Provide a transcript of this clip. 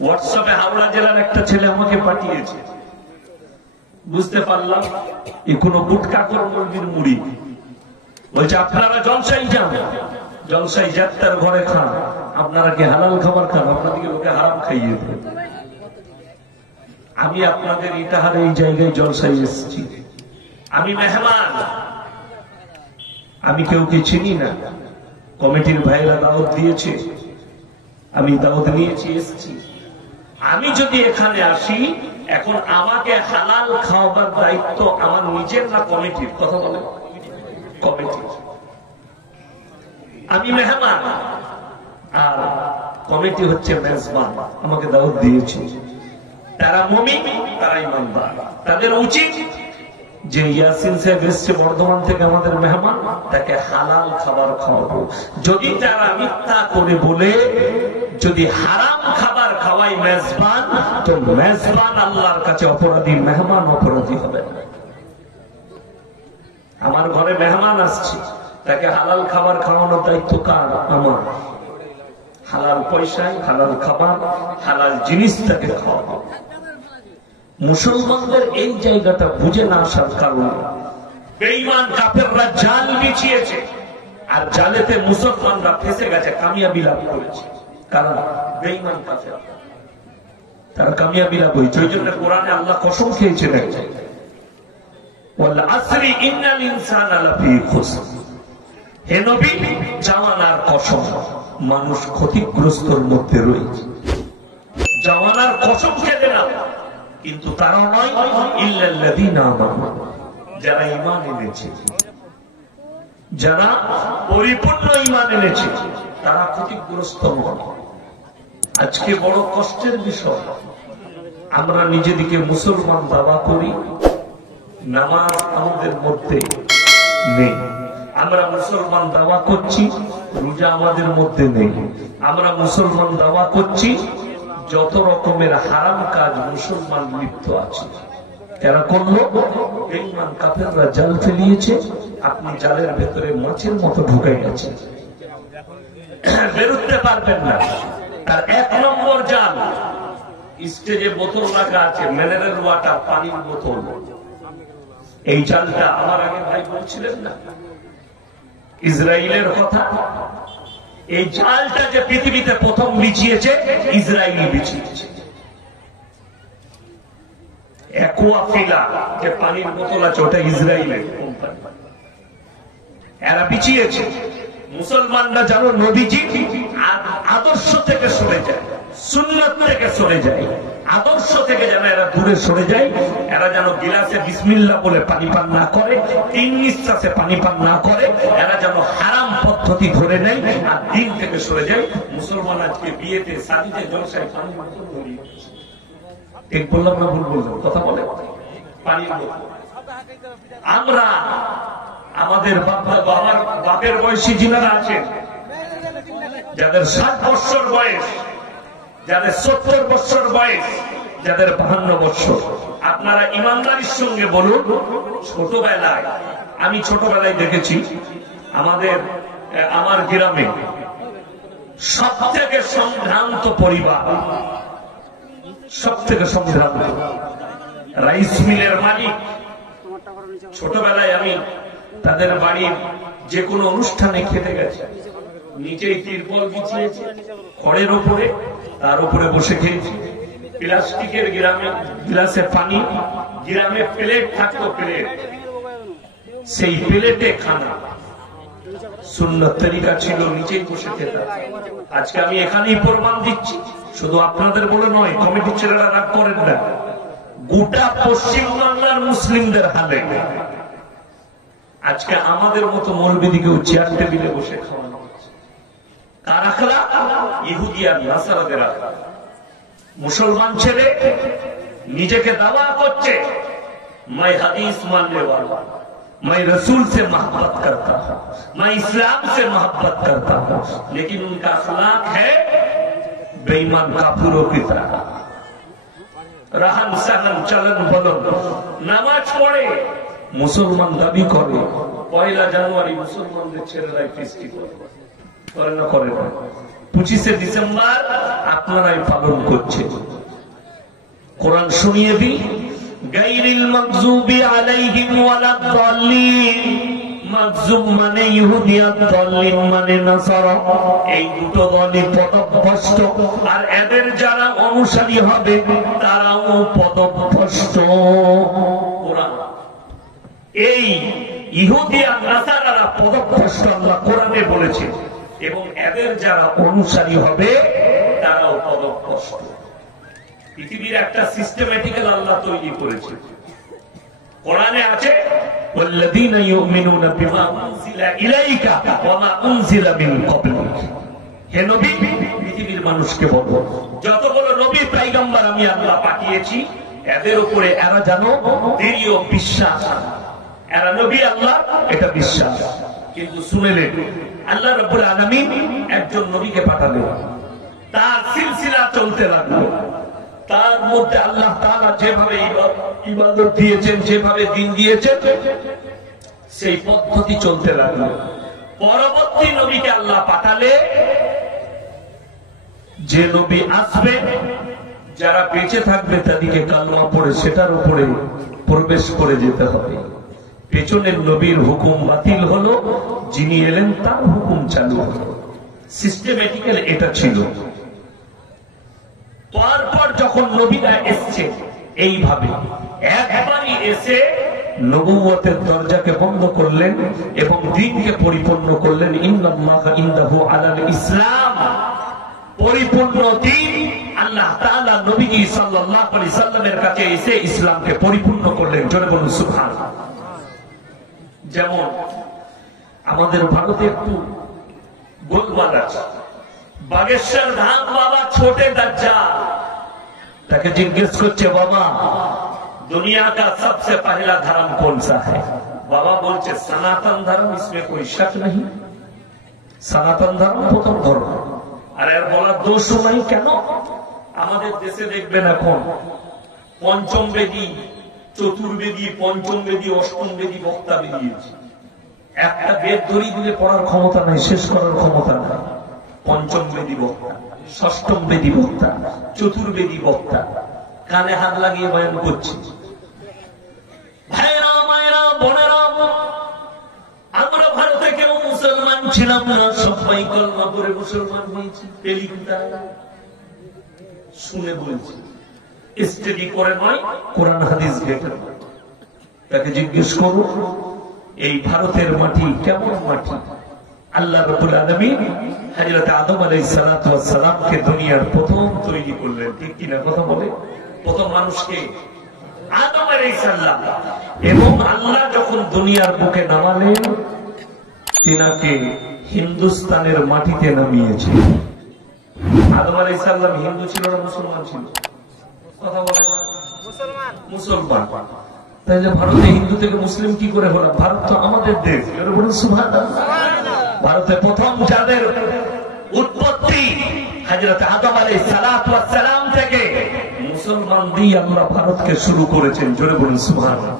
হোয়াটসঅ্যাপে হাওড়া জেলার একটা ছেলে আমাকে পাঠিয়েছে, বুঝতে পারলাম এ কোনো গুটকাকর মুরগির মুড়ি। বলছে আপনারা জলসাই যান, জলসাই যাত্রার ঘরে খান, আপনারা কি হালাল খাবার খান? আপনাদেরকে লোকে হারাম খাইয়ে দেবে। আমি আপনাদের ইটাহারে এই জায়গায় জলসাই এসেছি, আমি মেহমান, আমি কেউকে চিনি না। কমিটির ভাইরা দাওয়াত দিয়েছে, আমি দাওয়াত নিয়েছি, এসেছি। আমি যদি এখানে আসি, এখন আমাকে হালাল খাওয়াবার দায়িত্ব আমার নিজের না কমিটির? কথা বলে কমিটি। আমি মেহমান আর কমিটি হচ্ছে মেজবান, আমাকে দাওয়াত দিয়েছে। তারা মুমিন, তারা ইমানদার, তাদের উচিত যে ইয়াসিন সাহেব এসছে বর্ধমান থেকে আমাদের মেহমান, তাকে হালাল খাবার খাওয়াবো। যদি তারা মিথ্যা করে বলে যদি হারাম খাবার খাওয়াই মেজবান, তো মেজবান আল্লাহর কাছে অপরাধী, মেহমান অপরাধী হবে না। আমার ঘরে মেহমান আসছে, তাকে হালাল খাবার খাওয়ানোর দায়িত্ব কার? আমার। হালাল পয়সায় হালাল খাবার, হালাল জিনিস তাকে খাওয়াবো। মুসলমানদের এই জায়গাটা বুঝে না আসার কারণে বেঈমান কাফেররা জাল বিছিয়েছে, আর জালেতে মুসলমানরা ফেসে গেছে, কামিয়াবি লাভ করেছে। কারণ বেঈমান কাফের তার কামিয়াবি লাভ হয়েছে। ওই জন্য কোরআনে আল্লাহ কসম খেয়েছেন, ওয়াল আসরি ইন্নাল ইনসানা লাফি খুসর। হে নবী, জামানার কসম, মানুষ ক্ষতিগ্রস্তর মধ্যে রয়েছে। জামানার কসম খেতে না, কিন্তু তারা নয়, ইল্লাল্লাযীনা আমানু, যারা ঈমান এনেছে, যারা পরিপূর্ণ ঈমান এনেছে, তারা ক্ষতিগ্রস্ত নয়। আজকে বড় কষ্টের বিষয়, আমরা নিজেদিকে মুসলমান দাবা করি, নামাজ আমাদের মধ্যে নেই। আমরা মুসলমান দাওয়া করছি, রোজা আমাদের মধ্যে নেই। আমরা মুসলমান দাওয়া করছি, যত রকমের হারাম কাজ মুসলমান লিপ্ত আছে। এরা করলো, বেঈমান কাফেররা জাল ফেলিয়েছে, আপনি জালের ভেতরে মাছের মতো ঢুকে গেছে, বেরোতে পারবেন না। তার এক নম্বর জাল, স্টেজে বোতল রাখা আছে, মিনারেল ওয়াটার, পানির বোতল। এই জালটা আমার আগে ভাই বলছিলেন না ইসরায়েলের কথা, এই জালটা যে পৃথিবীতে প্রথম বিছিয়েছে, ইসরায়েল বিছিয়েছে। অ্যাকুয়াফিলা যে পানির বোতল আছে, ওটা ইসরায়েলের কোম্পানি, এরা বিছিয়েছে। মুসলমানরা জানো নবীজি আদর্শ থেকে সরে যায়, সুন্নাত থেকে সরে যায়, আদর্শ থেকে যেন এরা দূরে সরে যায়। এরা যেন গিলাসে বিসমিল্লাহ বলে পানি পান না করে, তিন নিঃশ্বাসে পানি পান না করে, এরা যেন হারাম পদ্ধতি ধরে নেয় আর দিন থেকে সরে যায়। মুসলমান আজকে বিয়েতে, শাদীতে, জলসায় পানি বোতল ধরিয়ে, ঠিক বললাম না ভুল বললাম? কথা বলে পানির বোতল। আমরা আমাদের বাপের বয়সী যিনারা আছেন, যাদের 60 বছর বয়স, যাদের 70 বছর বয়স, যাদের 52 বছর, আপনারা ইমানদারির সঙ্গে বলুন, ছোটবেলায়, আমি ছোটবেলায় দেখেছি আমার গ্রামে সব থেকে সম্ভ্রান্ত পরিবার, সব থেকে সম্ভ্রান্ত রাইস মিলের মালিক। ছোটবেলায় আমি তাদের বাড়ির যে কোনো অনুষ্ঠানে খেতে গেছি, নিচেই তিরপল বিছিয়েছে খড়ের উপরে, তার উপরে বসে খেয়েছি। প্লাস্টিকের গ্লাসে পানি, গ্রামে প্লেট থাকতো, প্লেট, সেই প্লেটে খানা, সুন্নত তরিকা ছিল, নিচেই বসে খেতাম। আজকে আমি এখানেই প্রমাণ দিচ্ছি, শুধু আপনাদের বলে নয়, কমিটির ছেলেরা রাগ করেন না, গোটা পশ্চিমবাংলার মুসলিমদের হালে আজকে আমাদের মতো মৌলবীদিকেও চেয়ার টেবিলে বসে খাওয়ানো হচ্ছে। কার আখলাক? ইহুদি আর নাসারাদের আখলাক। মুসলমান ছেলে নিজেকে দাওয়া করছে, मैं हदीस मानने वाला, मैं रसूल से मोहब्बत करता हूं, मैं इस्लाम से मोहब्बत करता हूं, लेकिन उनका अखलाक है बेईमान काफिरों की तरह। रहन सहन चलन बलन, नामाज पढ़े, মুসলমান দাবি করে, 1 জানুয়ারি মুসলমানদের ছেলেরাই ফিস্টি করে, করে না করে না 25শে ডিসেম্বর আপনারাই পালন করছেন। কোরআন শুনিয়ে দিই, গায়রিল মাগযুবি আলাইহিম ওয়ালাদ-দাল্লিন। মাগযুব মানে ইহুদি, আর দাল্লিন মানে নাসারা। এই দুটো দলই পথভ্রষ্ট, আর এদের যারা অনুসারী হবে তারাও পথভ্রষ্ট। কোরআন এই ইহুদি আর নাসারারা পথভ্রষ্ট আল্লাহ কোরআনে বলেছে, এবং এদের যারা অনুসারী হবে তারাও পথভ্রষ্ট। পৃথিবীর একটা সিস্টেমেটিক্যাল আল্লাহ তৈরি করেছে। কোরআনে আছে ওয়াল্লাযীনা ইউমিনুনা বিমা উনজিলা ইলাইকা ওয়া মা উনজিলা মিন ক্বাবলিক। হে নবী, পৃথিবীর মানুষকে বলো, যতগুলো নবী পয়গম্বর আমি আল্লাহ পাঠিয়েছি এদের উপরে এরা জানো দৃঢ় বিশ্বাস। এরা নবী আল্লাহ এটা বিশ্বাস। কিন্তু শুনেলেন আল্লাহ রাব্বুল আলামিন একজন নবীকে পাঠালেন, তার সিলসিলা চলতে লাগলো। তার মধ্যে আল্লাহ তাআলা যেভাবে ইবাদত দিয়েছেন, যেভাবে দিন দিয়েছেন, সেই পদ্ধতি চলতে লাগলো। পরবর্তী নবীকে আল্লাহ পাঠালে যে নবী আসবে, যারা বেঁচে থাকবে তাদেরকে কালমা পড়ে সেটার উপরে প্রবেশ করে যেতে হবে। পেছনের নবীর হুকুম বাতিল হলো, যিনি এলেন তার হুকুম চালু হলো। সিস্টেমেটিক্যাল এটা ছিল। তারপর যখন নবীরা এসছে এইভাবে একবারই এসে নবুয়তের দরজাকে বন্ধ করলেন এবং দ্বীনকে পরিপূর্ণ করলেন। ইন্নাল্লাহা ইনদাহু আলাল ইসলাম, পরিপূর্ণ দ্বীন। আল্লাহ তাআলা নবীজি সাল্লাল্লাহু আলাইহি সাল্লামের কাছে এসে ইসলামকে পরিপূর্ণ করলেন। জোরে বলুন সুবহানাল্লাহ। যেমন আমাদের ভারতে একটু গোলমাল আছে। বাগেশ্বর ধাম বাবা ছোটে দাজ্জাল, তাকে জিজ্ঞেস করছে, বাবা दुनिया का सबसे पहला धर्म कौन सा है? बाबा बोलते सनातन धर्म, इसमें कोई शक नहीं। सनातन धर्म प्रथम धर्म। अरे बोला दोष नहीं কেন? আমাদের দেশে দেখবেন এখন পঞ্চম বেদী, চতুর্বেদী, পঞ্চম বেদী, অষ্টম বেদী বক্তা বেরিয়েছে। একটা বেদ ধরি দিলে পড়ার ক্ষমতা নাই, শেষ করার ক্ষমতা নাই। পঞ্চম বেদী বক্তা, ষষ্ঠম বেদী বক্তা, চতুর্বেদী বক্তা, কানে হাত লাগিয়ে বয়ান করছে। ভাইরা মায়েরা বোনেরা, আমরা ভারতে কেউ মুসলমান ছিলাম না, সবাই কলমা পড়ে মুসলমান হয়েছি। শুনে বলছি, স্টাডি করে নয়, কোরআন হাদিস ঘেটে। তাকে জিজ্ঞেস করো এই ভারতের মাটি কেমন মাটি? আল্লাহ রাব্বুল আলামিন হযরত আদম আলাইহিস সালাতু ওয়াস সালামকে দুনিয়ার প্রথম তৈরি করলেন। ঠিক কিনা কথা বলে? প্রথম মানুষকে আদম আলাইহিস সালাম। এবং আল্লাহ যখন দুনিয়ার বুকে নামালেন, তিনাকে হিন্দুস্তানের মাটিতে নামিয়েছে। আদম আলাইহিস সালাম হিন্দু ছিল না মুসলমান ছিল? কথা বলে না? মুসলমান। মুসলমান। তাহলে ভারতে হিন্দু থেকে মুসলিম কি করে হলো? ভারত তো আমাদের দেশ। এর বলুন সুবহানাল্লাহ। ভারতে প্রথম যাদের উৎপত্তি হযরত আদম আলাইহিস সালাতু ওয়াস সালাম থেকে, মুসলমান দিয়ে আল্লাহ ভারতকে শুরু করেছেন। জোরে বলুন সুবহানাল্লাহ।